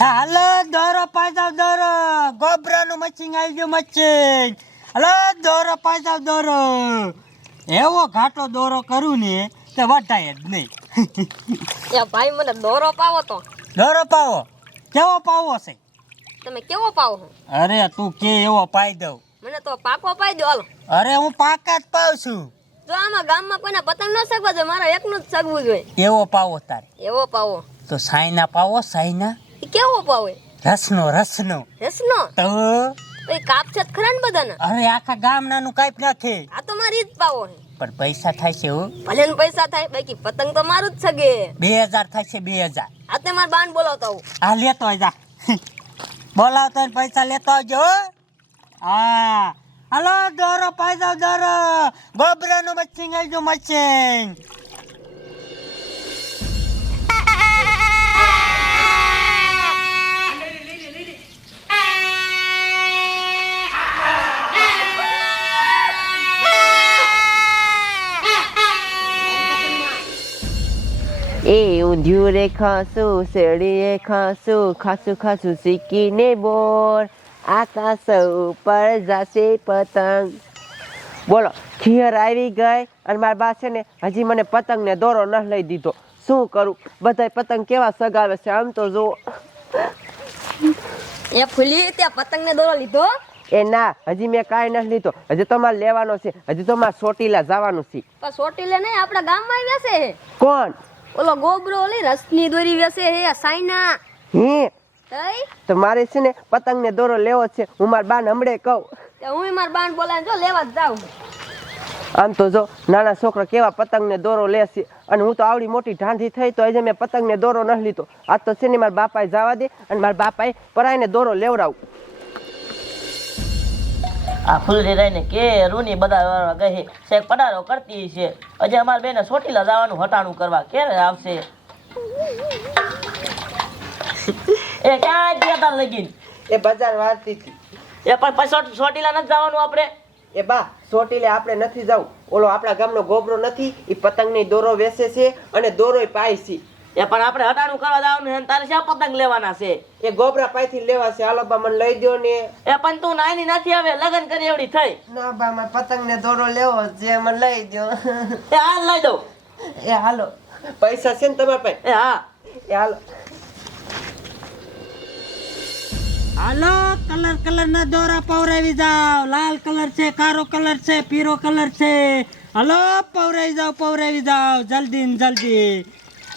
હાલો દોરો પાછા દોરો. ગોબરાનું મચિંગ આવી ગયું મચિંગ હાલો દોરો પાછા દોરો. એવો ઘાટો દોરો કરું ને તે વટાય જ નહીં. ભાઈ મને દોરો પાવો તો. દોરો પાવો. કેવો પાવો છે? તમે કેવો પાવો છો? અરે તું કે એવો પાઈ દઉં. મને તો પાકો પાઈ દો હાલો. અરે હું પાકા જ પાઉં છું. તો આમાં ગામમાં કોઈને પતંગ ન સગવા જોઈએ મારે એકનું જ સગવું જોઈએ. એવો પાવો તારે. એવો પાવો. તો સાઈના પાવો સાઈના એ કેવો પાવે રસનો રસનો. રસનો? તો? એ કાપશે જ ખરા ને બધાને? અરે આખા ગામનાનું કાંઈ નાખે. આ તો મારી જ પાવો છે. પણ પૈસા થાય છે હું. ભલે ને પૈસા થાય બાકી પતંગ તો મારું જ સગે બે હજાર થાય છે બે હજાર. આ તે મારે બાન બોલાવતા હું આ લેતો જા. બોલાવતો ને પૈસા લેતો આવજો હો. હા. હલો દોરો પૈસા દોરો. ગોબરાનું મચ્છિંગ આવજો મચ્છિંગ એ ઊંધિયું રે ખાસું શેરડીએ ખાસું ખાસું ખાસું શીખીને બોર આકાશ ઉપર જાશે પતંગ બોલો ખીયર આવી ગઈ અને મારા બા છે ને હજી મને પતંગને દોરો ન લઈ દીધો. શું કરું? બધાય પતંગ કેવા સગાવે છે? આમ તો જુઓ. એ ફૂલી ત્યાં પતંગને દોરો લીધો? એ ના હજી મેં કાંઈ નથી લીધો. હજી તો મારે લેવાનો છે. હજી તો મારે સોટીલા જવાનું છે. સોટીલા નહીં આપણા ગામમાં આવ્યા છે. કોણ? ઓલો ગોબરો ઓલી રસની દોરી વેસે હે સાઈના હે? તઈ? તો મારે છે ને પતંગ ને દોરો લેવો છે. હું માર બાન હમણે કહું. હું માર બાન બોલાવીને જો લેવા જ જાઉં. આમ તો જો નાના છોકરા કેવા પતંગ ને દોરો લે છે. અને હું તો આવડી મોટી ઢાંઢી થઈ તો આજે મેં પતંગને દોરો નથી લીધો. આ તો છે ને મારા બાપાએ જવા દે અને મારા બાપાએ પરાઈને દોરો લેવડાવું. આ ફૂલરી રહીને કે રૂની બધા ગઈ છે પડારો કરતી છે. હજી અમારે બેને ચોટીલા જવાનું હટાણું કરવા ક્યારે આવશે? એ ક્યાં ગયા તાર લગીન? એ બજાર વાંચતી હતી. એ પણ પછી ચોટીલા નથી જવાનું આપણે? એ બા ચોટીલે આપણે નથી જવું. ઓલો આપણા ગામનો ગોબરો નથી એ પતંગની દોરો વેસે છે અને દોરોય પાય છે. એ પણ આપણે હટાણું કરવા જવાનું છે ને તારે શા પતંગ લેવાના છે? એ ગોબરા પાઈથી લેવા છે. હાલો બા મને લઈ દો ને. એ પણ તું નાની નથી હવે લગન કરી એવડી થઈ. ના બા મને પતંગ ને દોરો લેવો છે મને લઈ દો એ હાલ લઈ દો એ હાલો. પૈસા છે ને તમારા પાસે? એ હા. એ હાલો. હાલો કલર કલર ના દોરા પવરાવી જાવ લાલ કલર છે કારો કલર છે પીરો કલર છે. હાલો પવરાવી જાવ પવરાવી જાવ જલ્દી ને જલ્દી.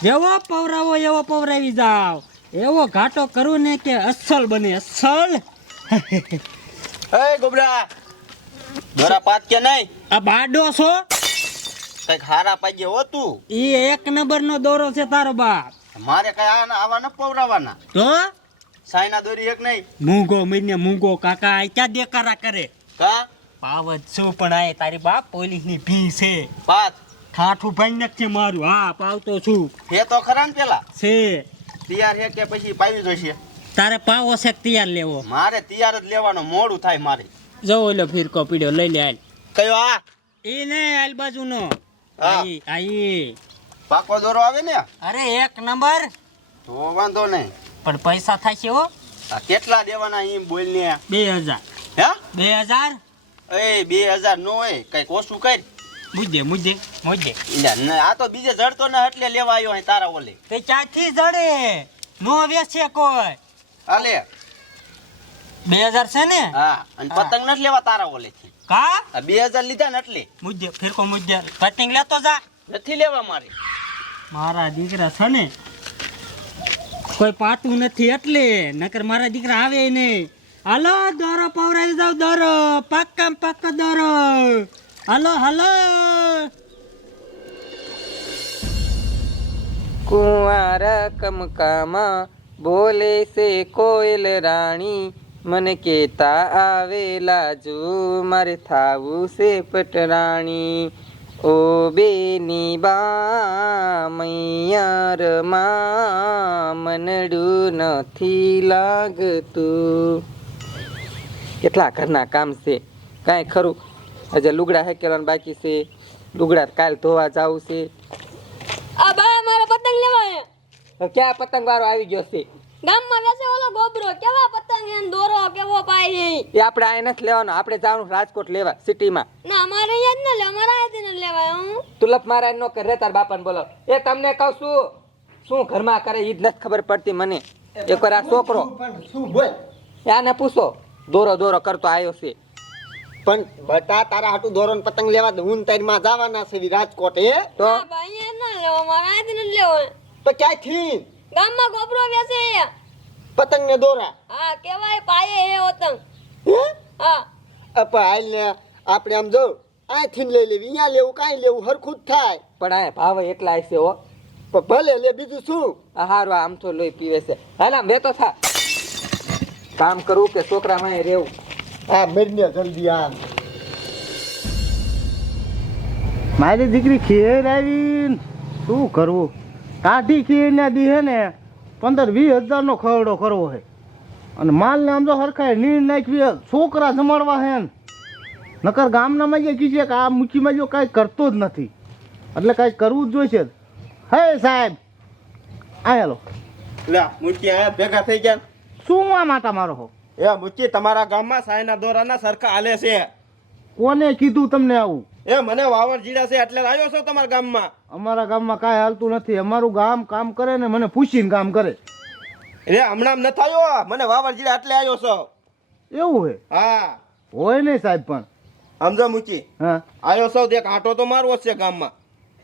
જેવો પવરાવો એવો પવરાવી જાવ એવો ઘાટો કરું ને કે અસલ બને અસલ. એ ગોબરા દોરા પાત કે નહીં? આ બાડો છો? કંઈક હારા પાજે હો તું. ઈ એક નંબર નો દોરો છે તારો બાપ. મારે કઈ આના આવા ન પવરાવાના. તો સાયના દોરી એક નહીં. મૂંગો મહિને મૂંગો કાકા આ ક્યાં દેકારા કરે? કા? પાવત છું પણ આ તારી બાપ પોલીસની ભી છે. પાત ઠાઠું ભાઈ નથી મારું. હા પાવતો છું. હે તો ખરા ને પેલા? છે. તૈયાર હે કે પછી પાવી જોઈશે? તારે પાવો છે તૈયાર લેવો? મારે તૈયાર જ લેવાનો મોડું થાય મારે. જો ઓલો ફિરકો પીડ્યો લઈ લે આલ કયો આ? એ ને આલ બાજુનો. હા. આઈ આઈ પાકો દોરો આવે ને? અરે એક નંબર. તો વાંધો નહીં. પણ પૈસા થાય હો. આ કેટલા દેવાના એમ બોલ ને બે હજાર. હે? બે હજાર? એ બે હજાર નો હોય કંઈક ઓછું કર. મુજે મુજે. મુજે. આ તો બીજે જડતો ને એટલે લેવા આવ્યો અહીં તારા ઓલે. તે ક્યાંથી જડે? નો વેચે કોઈ. હાલે. બે હજાર છે ને? હા અને પતંગ નથી લેવા તારા ઓલે થી કા? આ બે હજાર લીધા ને એટલે. મુજે ફિરકો મુજે. પતંગ લેતો જા. નથી લેવા મારે. મારા દીકરા છે ને કોઈ પાતું નથી એટલે. નકર મારા દીકરા આવે નહીં. હાલો દોરો પવરાઈ જાવ દોરો. પાક્કા પાક્કા દોરો. હાલો હાલો. કુંવાર કમકામાં બોલે છે કોયલ રાણી. મને કેતા આવેલા જો મારે થાવું છે પટરાણી. ઓ બેની બા મૈયારમાં મનડું નથી લાગતું. કેટલા ઘરના કામ છે? કાંઈ ખરું. હજે લુગડા હેકેલવાનું બાકી છે. લુગડા કાલ ધોવા જાવું છે. આ બા મારા પતંગ લેવા હે. ક્યાં પતંગ વાળો આવી ગયો છે? ગામમાં વેસે ઓલો ગોબરો કેવા પતંગ એને દોરો કેવો પાય એ આપણે આ નથી લેવાનો આપણે જવાનું રાજકોટ લેવા સિટીમાં. ના અમારે અહીંયા જ ન લે અમારા અહીંયાથી ન લેવાય હું? તુલપ મારા નો કરે તાર બાપાને બોલો એ તમને કહું છું શું ઘરમાં કરે ઈ જ નથી ખબર પડતી મને. એકવાર આ છોકરો. શું બોલ. એ આને પૂછો દોરો દોરો કરતો આવ્યો છે. પણ બટા તારા હાટુ ધોરણ પતંગ લેવા દે હું તારી માં જવાના છે રાજકોટ એ તો? ના ભાઈ અહીંયા ન લેવો અમારા અહીંયાથી ન લેવો. તો ક્યાંયથી? ગામમાં ગોબરો વેસે પતંગ ને દોરા? હા કેવાય પાયે હે ઓતંગ. હે? હા. અપ હાલ ને આપણે આમ જો અહીંથી લઈ લેવી અહીંયા લેવું કાંઈ લેવું હરખું જ થાય. પણ આ ભાવ એટલા છે હો. ભલે લે બીજું શું? આ હારું આમ તો લોહી પીવે છે. હાલા મેં બેતો થા. કામ કરું કે છોકરા માં રહેવું. હા મરીને જલ્દી આમ મારી દીકરી ખેર આવીને શું કરવું? કાઠી ખીરના દી હે ને પંદર વીસ હજારનો ખરડો કરવો છે. અને માલને આમ તો સરખા નીર નાખવી છોકરા જમાડવા હે નકર ગામનામાં જે કીધે કે આ મૂકીમાં જો કાંઈ કરતો જ નથી. એટલે કાંઈ કરવું જ જોઈશે હે સાહેબ આ હેલો લે મૂકી આ ભેગા થઈ ગયા શું આ માટા મારો હો એ મુચી તમારા ગામમાં સાયના દોરાના સરખા હાલે છે. કોને કીધું તમને આવું? એ મને વાવર જીડા છે એટલે આવ્યો છો તમારા ગામમાં. અમારા ગામમાં કાંઈ હાલતું નથી. અમારું ગામ કામ કરે ને મને પૂછીને કામ કરે. એ હમણાં ન થયો? મને વાવર જીડા એટલે આવ્યો છો. એવું હે? હા. હોય નહીં સાહેબ પણ. સમજો મુચી. હા. આવ્યો છો દેખ આટો તો મારવો છે ગામમાં.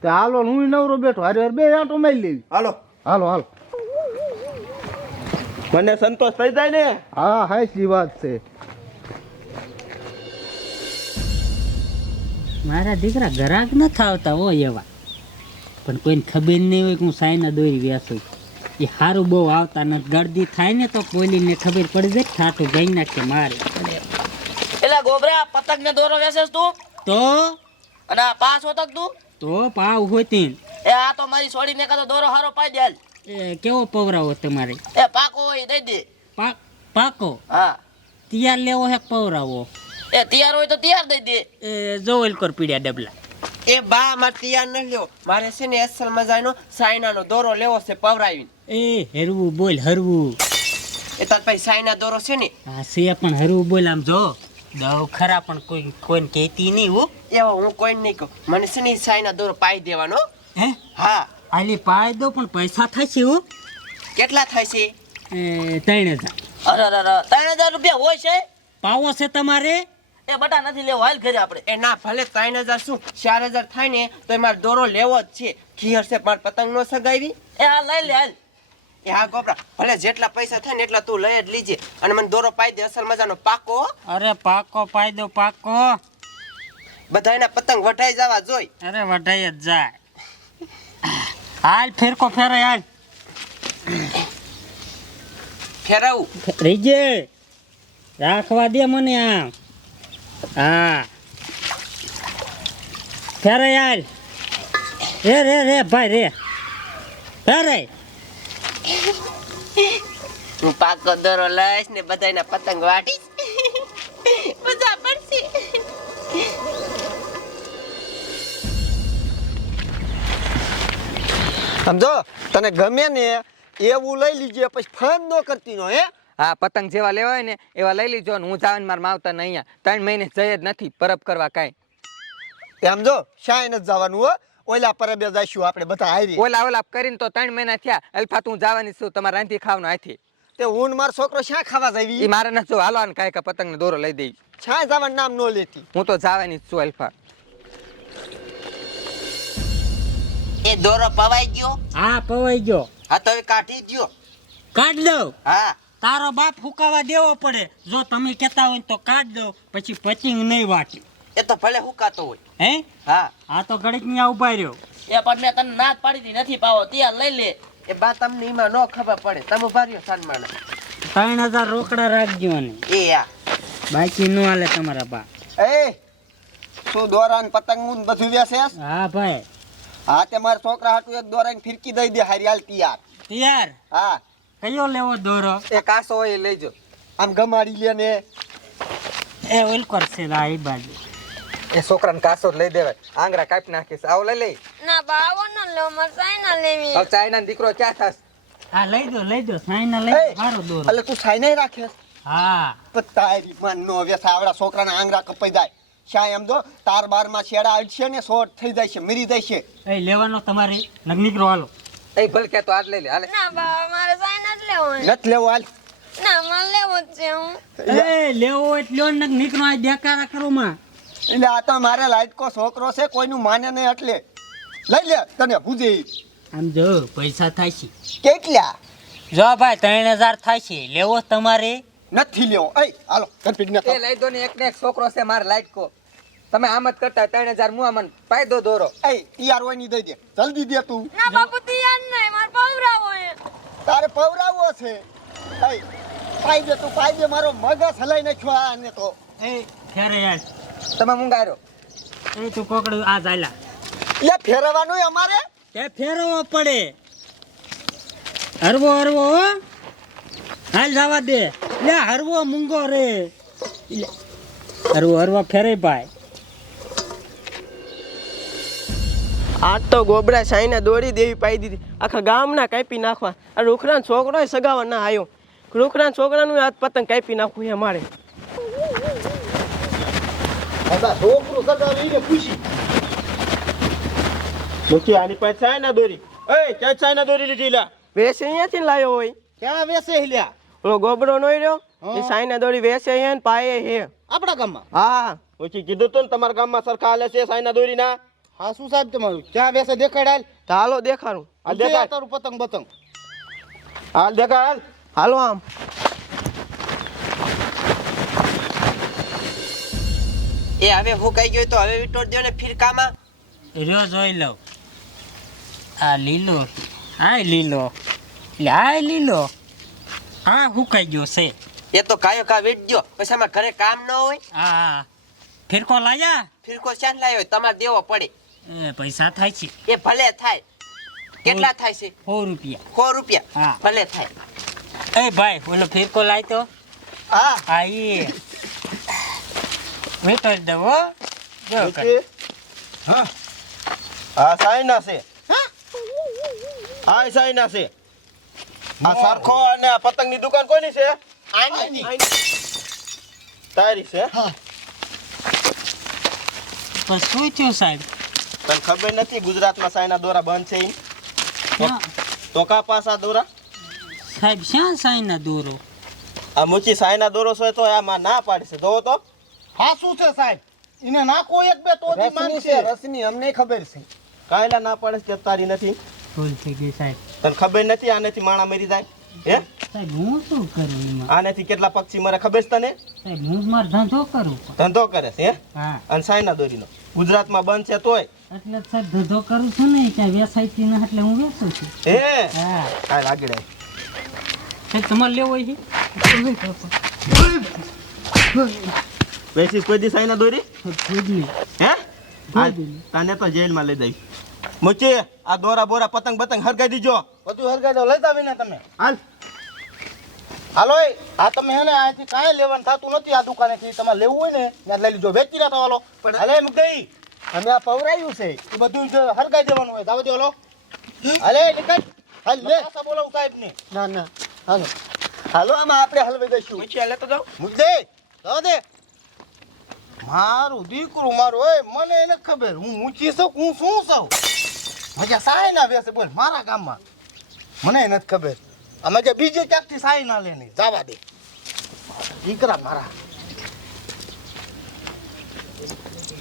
તે હાલો હું નવરો બેઠો. હારે બે આટો મારી લેવી. હાલો. હાલો હાલો. મને સંતોષ થઈ જાય ને? હા હાચી વાત છે. મારા દીકરા ગ્રાહક ન આવતા હોય એવા. પણ કોઈને ખબર નહીં હોય કે હું સાયના દોરી વેસું એ સારું બહુ આવતા નથી. ગળદી થાય ને તો પોલીને ખબર પડી જાય ઠાઠું ગઈ નાખે મારે. એટલે ગોબરા પતંગ ને દોરો વેસે તું? તો? અને આ પાસ હોતક તું? તો પાવ હોતી એ આ તો મારી છોડી ને કાં તો દોરો હારો પાઈ દે. એ કેવો પવરાવો તમારે? એ પાકો હોય દઈ દે. પાક પાકો? હા. તૈયાર લેવો હે પવરાવો એ તૈયાર હોય તો તૈયાર દઈ દે. એ જોવેલ કર પીડ્યા ડબલા. એ બા મારે તૈયાર ન લ્યો. મારે છે ને અસલ જાયનો સાયનાનો દોરો લેવો છે પવરાવીને. એ હરવું બોલ હરવું. એ તાર પાસે સાયના દોરો છે ને? હા છે પણ હરવું બોલ આમ જો. દવ ખરા પણ કોઈ કોઈને કહેતી નહીં હો. એવો હું કોઈ નહીં કહું. મને છે ને સાયના દોરો પાઈ દેવાનો હે? હા. આલી પાય દો પણ પૈસા થશે હો. કેટલા થાય છે? એ ત્રણ હજાર. અરે અરે અરે ત્રણ હજાર રૂપિયા હોય છે? પાવો છે તમારે? એ બટા નથી લેવો હાલ ઘરે આપણે. એ ના ભલે ત્રણ હજાર શું ચાર હજાર થાય ને તો મારે દોરો લેવો જ છે. ઘી છે મારે પતંગ નો સગાવી. એ હા લઈ લે હાલ. એ હા ગોપરા ભલે જેટલા પૈસા થાય ને એટલા તું લઈ જ લીજે. અને મને દોરો પાઈ દે અસલ મજાનો પાકો અરે પાકો પાઈ દો પાકો. બધા એના પતંગ વઢાઈ જવા જોઈ. અરે વઢાઈ જ જાય. હાલ ફેરકો ફેરાય હાલ. ફેરાવું. રીજે રાખવા દે મને આમ. હા. ફેરાય હાલ. રે રે રે ભાઈ રે. ફેરાય હું પાકો દોરો લઈશ ને બધા એના પતંગ વાટીશ સમજો? તને ગમે ને એવું લઈ લીજે પછી ફોન ન કરતી નો હે? હા પતંગ જેવા લેવા હોય ને એવા લઈ લીજો ને હું જાવ મારા માવતા ને અહીંયા. ત્રણ મહિને જઈ જ નથી પરબ કરવા કાંઈ. એમ જો શાય જ જવાનું હો. ઓલા પરબે જઈશું આપણે બધા આવી ઓલા ઓલા કરીને તો ત્રણ મહિના થયા. અલ્ફા તું જવાની છું તમારે રાંધી ખાવાનું આથી તે હું મારો છોકરો શા ખાવા એ મારે નથી હાલો ને કાંઈ પતંગને દોરો લઈ દઈ શા જવાનું નામ ન લેતી. હું તો જવાની જ છું અલ્ફા. એ દોરો પવાઈ ગયો. હા પવાઈ ગયો. હા તો કાઢી ગયો કાઢ દઉં? હા. તારો બાપ હુકાવા દેવો પડે. જો તમે કહેતા હોય તો કાઢ દો પછી પચિંગ નહીં વાટી. એ તો ભલે હુકાતો હોય. હે? હા. આ તો ઘડીકની ઊભા રહ્યો. એ પણ મેં તને ના પાડી દી નથી પાવો. ત્યાં લઈ લે. એ બા તમને એમાં ન ખબર પડે. તમે ભર્યો સન્માન. ત્રણ હજાર રોકડા રાખજો ને એ આ. બાકી ન હાલે તમારા બા એ શું દોરા ને પતંગ ને બધું વેસે હા ભાઈ. હા તે મારા છોકરા હાટુ એક દોરા ને ફિરકી દઈ દે હારી હાલ તૈયાર. તૈયાર? હા. કયો લેવો દોરો? એ કાસો હોય એ લઈજો આમ ગમાડી લે ને. એ ઓલ કરશે લા એ બાજુ. એ છોકરાને કાસો લઈ દેવાય. આંગરા કાપી નાખીશ. આવો લઈ લઈ. ના બાવો ન લો મારે સાયના લેવી. હવે ચાઇના દીકરો ક્યાં થાસ હા લઈ દો લઈ દો. સાઈના લઈ મારો દોરો. એટલે તું સાઈ નહીં રાખે હા. પણ તારી માં નો વ્યથ આવડા છોકરાના આંગરા કપાઈ જાય. શ્યા એમ જો તાર બારમાં છેડા આવશે ને શોર્ટ થઈ જાય છે મરી જાય છે. એ લેવાનો તમારે નગ રો હાલો. એ ભલે કે તો આજ લઈ લે હાલે. ના બાબા મારે સાઈન જ લેવો. નથ લેવો હાલ. ના મારે લેવો જ છે હું. એ લેવો એટલો લ્યો ને નગ નીકળો આ દેખારા કરો માં. એટલે આ તો મારે લાઈટકો છોકરો છે કોઈનું માને નહીં એટલે. લઈ લે તને ભૂજે. આમ જો પૈસા થાય છે. કેટલા? જો ભાઈ ત્રણ હજાર થાય છે. લેવો તમારે. નથી લેવો એ હાલો કન્ફિગ એ લઈ દો ને એક ને એક છોકરો છે મારે લાઈટ કો. તમે આમ જ કરતા ત્રણ હજાર મુઆ મને ફાયદો દોરો. એ તૈયાર હોયની દઈ દે. જલ્દી દે તું. ના બાપુ તૈયાર નહીં મારે પવરાવો એ. તારે પવરાવો છે. એ પાઈ દે તું પાઈ દે મારો મગજ હલાઈ નાખ્યો આને તો. એ ફેરે યાર તમે મુંગારો. એ તું પકડ્યું આ ચાલ્યા એટલે ફેરવવાનું અમારે? કે ફેરવવો પડે. હરવો હરવો હો. હાલ જવા દે. લે હરવો મૂંગો રે. હરવો હરવો ફેરે ભાઈ. આજ તો ગોબરા સાઈના દોરી દેવી પાઈ દીધી. આખા ગામના કાપી નાખવા. આ રૂખરાન છોકરો સગાવા ના આવ્યો રૂખરાન છોકરાનું હાથ પતંગ કાપી નાખવું એ મારે. બધા છોકરું સગાવીને ખુશી મૂકી આની પાસે ચાઇના દોરી. એ ક્યાં ચાઇના દોરી લીધી લ્યા વેસે અહીંયાથી લાવ્યો હોય. ક્યાં વેસે લ્યા ઓલો ગોબરો નો રહ્યો? એ સાઈને દોરી વેસે અહીંયા ને પાયે હે આપણા ગામમાં? હા. પછી કીધું તું ને તમારા ગામમાં સરખા હાલે છે સાઈના દોરી ના હા શું સાહેબ તમારું? ક્યાં વેસે દેખાડાલ તો હાલો દેખાડું. આ દેખાડ. તારું પતંગ પતંગ. હાલ દેખાડ હાલો. આમ. એ હવે હું કઈ ગયો તો હવે વિટોડ દો ને ફિરકામાં. રહ્યો જોઈ લઉં. આ લીલો. આ લીલો. લે આ લીલો. આ હુકાઈ ગયો છે. એ તો કાયો કા વેટ ગયો. પછી આમાં ઘરે કામ ન હોય? હા. ફિરકો લાયા? ફિરકો ચાલ લાયો તમારે દેવો પડે. એ પૈસા થાય છે. એ ભલે થાય. કેટલા થાય છે? સો રૂપિયા. સો રૂપિયા? હા. ભલે થાય. એ ભાઈ ઓલો ફિરકો લાય તો? હા. હા એ. વેટર દવો જો. હા. આ સાઈના છે. આ સાઈના છે. આ સરખો અને આ પતંગની દુકાન કોની છે? આની. તારી છે? પણ શું થયું સાહેબ? તને ખબર નથી ગુજરાતમાં સાઈના દોરા બંધ છે ઈ? તો કા પાસા દોરા? સાહેબ શ્યાં સાઈના દોરો? આ મૂચી સાઈના દોરો છે તો આમાં ના પાડશે જોવો તો. હા શું છે સાહેબ. એને નાખો એક બે તો રસની છે રસની અમને ખબર છે. કાયલા ના પાડે કે તારી નથી? ભૂલ થઈ ગઈ સાહેબ. તને ખબર નથી આનેથી માણા મરી જાય? હે? સાહેબ હું શું કરું એમાં? આનેથી કેટલા પક્ષી મરે ખબર છે તને? સાહેબ હું જ ધંધો કરું ધંધો કરે છે હે? હા. અને સાયના દોરીનો. ગુજરાતમાં બંધ છે તોય. એટલે સાહેબ ધંધો કરું છું ને ત્યાં વેસાયતી ના એટલે હું વેચું છું. હે? હા. કાલ આગળ આય. સાહેબ તમારે લેવો છે કોઈ દી સાઈના દોરી? હે? હાલ, તને તો જેલમાં લઈ દઈ મુચી આ દોરા બોરા પતંગ બતંગ હરગાઈ દીજો. બધું હરગાઈ દો લઈ જાવીને તમે. હાલ. હાલો આ તમે હે ને અહીંથી કાંઈ લેવાનું થતું નથી આ દુકાનેથી તમારે લેવું હોય ને ત્યાં લઈ લીજો. વેચી ના થવાલો પણ હાલે મુકઈ અમે આ પવરાયું છે. એ બધું હરગાઈ દેવાનું હોય. દાવ દે હાલો. હાલે નીકળ. હાલ લે. પાછા બોલાવું સાહેબ ને ના ના. હાલો. હાલો આમાં આપણે હલવાઈ દઈશું મૂકી હાલે તો જાઓ. મુકદે દાવ દે. મારું દીકરું મારું એ મને એને ખબર. હું ઊંચી છું હું શું છું? મજા સાય ના બેસે બોલ, મારા ગામમાં. મને નથી ખબર. આ મજા બીજે ક્યાંકથી સાય ના લે નહીં જવા દે. દીકરા મારા.